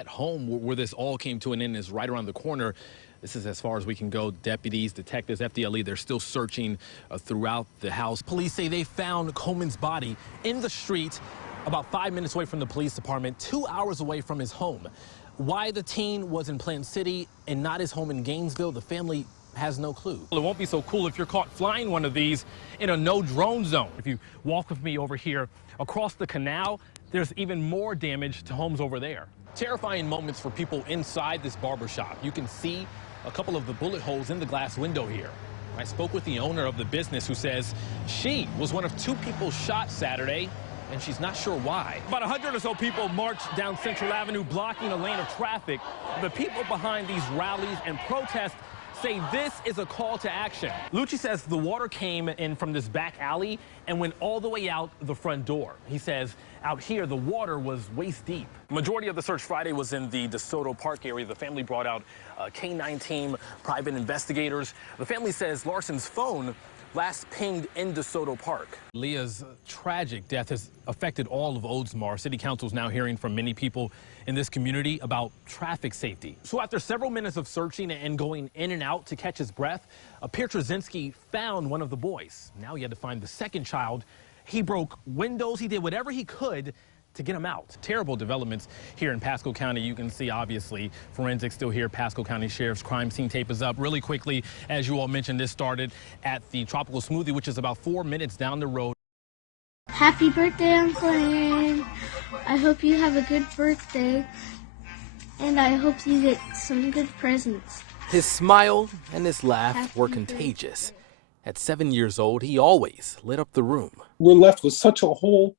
that home where this all came to an end is right around the corner. This is as far as we can go. Deputies, detectives, FDLE, they're still searching throughout the house. Police say they found Coleman's body in the street about 5 minutes away from the police department, 2 hours away from his home. Why the teen was in Plant City and not his home in Gainesville, the family has no clue. Well, it won't be so cool if you're caught flying one of these in a no drone zone. If you walk with me over here across the canal, there's even more damage to homes over there. Terrifying moments for people inside this barbershop. You can see a couple of the bullet holes in the glass window here. I spoke with the owner of the business who says she was one of 2 people shot Saturday, and she's not sure why. About 100 or so people marched down Central Avenue, blocking a lane of traffic. The people behind these rallies and protests say this is a call to action. Lucci says the water came in from this back alley and went all the way out the front door. He says out here the water was waist deep. Majority of the search Friday was in the DeSoto Park area. The family brought out a K-9 team, private investigators. The family says Larson's phone last pinged in DeSoto Park. Leah's tragic death has affected all of Oldsmar. City Council is now hearing from many people in this community about traffic safety. So after several minutes of searching and going in and out to catch his breath, Pietraszynski found one of the boys. Now he had to find the second child. He broke windows. He did whatever he could to get him out. Terrible developments here in Pasco County. You can see, obviously, forensics still here. Pasco County Sheriff's crime scene tape is up. Really quickly, as you all mentioned, this started at the Tropical Smoothie, which is about 4 minutes down the road. Happy birthday, Uncle Aaron. I hope you have a good birthday, and I hope you get some good presents. His smile and his laugh were contagious. At 7 years old, he always lit up the room. We're left with such a hole.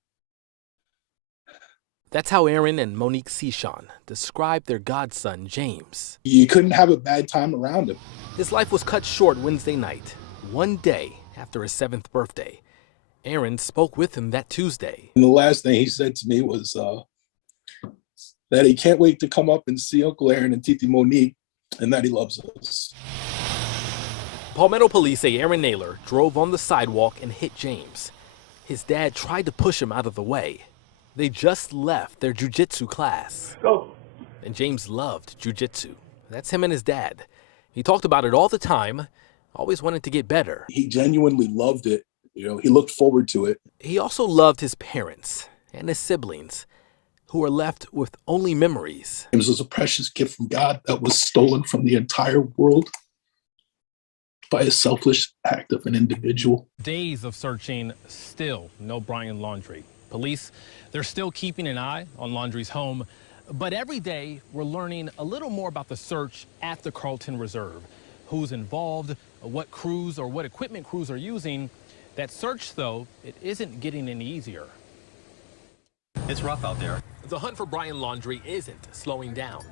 That's how Aaron and Monique Cichon described their godson, James. You couldn't have a bad time around him. His life was cut short Wednesday night, one day after his 7th birthday. Aaron spoke with him that Tuesday. And the last thing he said to me was that he can't wait to come up and see Uncle Aaron and Titi Monique, and that he loves us. Palmetto police say Aaron Naylor drove on the sidewalk and hit James. His dad tried to push him out of the way. They just left their jiu-jitsu class. Go. And James loved jiu-jitsu. That's him and his dad. He talked about it all the time, always wanted to get better. He genuinely loved it. You know, he looked forward to it. He also loved his parents and his siblings, who were left with only memories. It was a precious gift from God that was stolen from the entire world by a selfish act of an individual. Days of searching, still no Brian Laundrie. Police, they're still keeping an eye on Laundrie's home, but every day we're learning a little more about the search at the Carlton Reserve. Who's involved, what crews or what equipment crews are using. That search, though, it isn't getting any easier. It's rough out there. The hunt for Brian Laundrie isn't slowing down.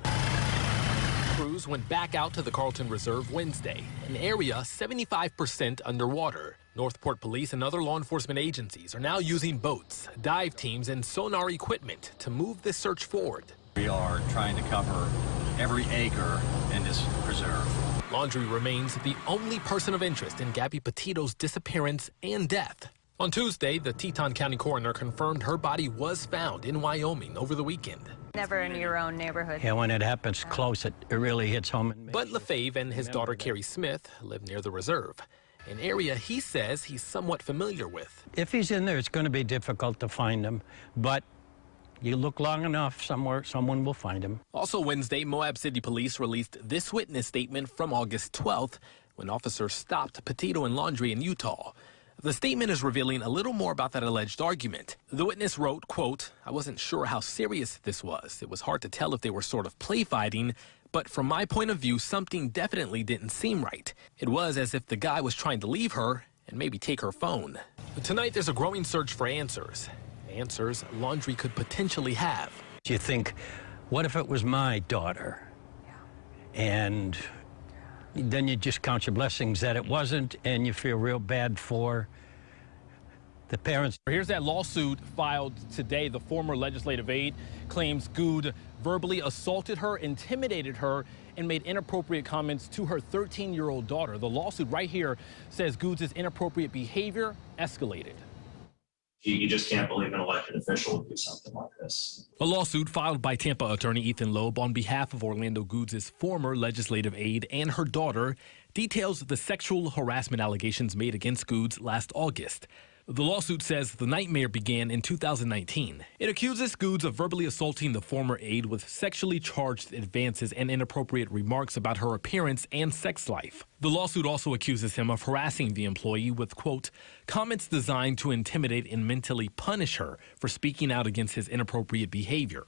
Crews went back out to the Carlton Reserve Wednesday, an area 75% underwater. Northport Police and other law enforcement agencies are now using boats, dive teams, and sonar equipment to move this search forward. We are trying to cover every acre in this preserve. Laundrie remains the only person of interest in Gabby Petito's disappearance and death. On Tuesday, the Teton County coroner confirmed her body was found in Wyoming over the weekend. Never in your own neighborhood. Yeah, when it happens close, it really hits home. But LaFave and his daughter Carrie Smith live near the reserve, an area he says he's somewhat familiar with. If he's in there, it's going to be difficult to find him, but you look long enough, somewhere, someone will find him. Also Wednesday, Moab City Police released this witness statement from August 12th when officers stopped Petito and Laundrie in Utah. The statement is revealing a little more about that alleged argument. The witness wrote, quote, "I wasn't sure how serious this was. It was hard to tell if they were sort of play fighting, but from my point of view, something definitely didn't seem right. It was as if the guy was trying to leave her and maybe take her phone." Tonight, there's a growing search for answers. Answers Laundrie could potentially have. You think, what if it was my daughter? And then you just count your blessings that it wasn't, and you feel real bad for the parents. Here's that lawsuit filed today. The former legislative aide claims Good verbally assaulted her, intimidated her, and made inappropriate comments to her 13-year-old daughter. The lawsuit right here says Good's inappropriate behavior escalated. You just can't believe an elected official would do something like this. A lawsuit filed by Tampa attorney Ethan Loeb on behalf of Orlando Goods' former legislative aide and her daughter details the sexual harassment allegations made against Goods last August. The lawsuit says the nightmare began in 2019. It accuses Goods of verbally assaulting the former aide with sexually charged advances and inappropriate remarks about her appearance and sex life. The lawsuit also accuses him of harassing the employee with, quote, comments designed to intimidate and mentally punish her for speaking out against his inappropriate behavior.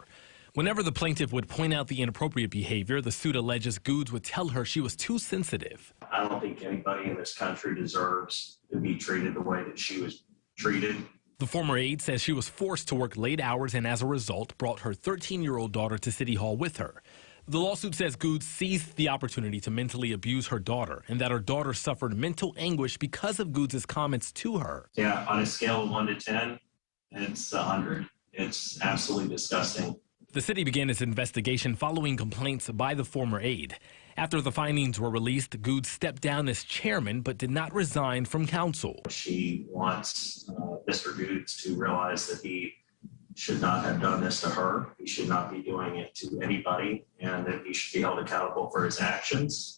Whenever the plaintiff would point out the inappropriate behavior, the suit alleges Goods would tell her she was too sensitive. I don't think anybody in this country deserves to be treated the way that she was treated. The former aide says she was forced to work late hours and as a result brought her 13-year-old daughter to City Hall with her. The lawsuit says Goods seized the opportunity to mentally abuse her daughter and that her daughter suffered mental anguish because of Goods' comments to her. Yeah, on a scale of 1 to 10, it's 100. It's absolutely disgusting. The city began its investigation following complaints by the former aide. After the findings were released, Goods stepped down as chairman but did not resign from council. She wants Mr. Goods to realize that he should not have done this to her. He should not be doing it to anybody, and that he should be held accountable for his actions.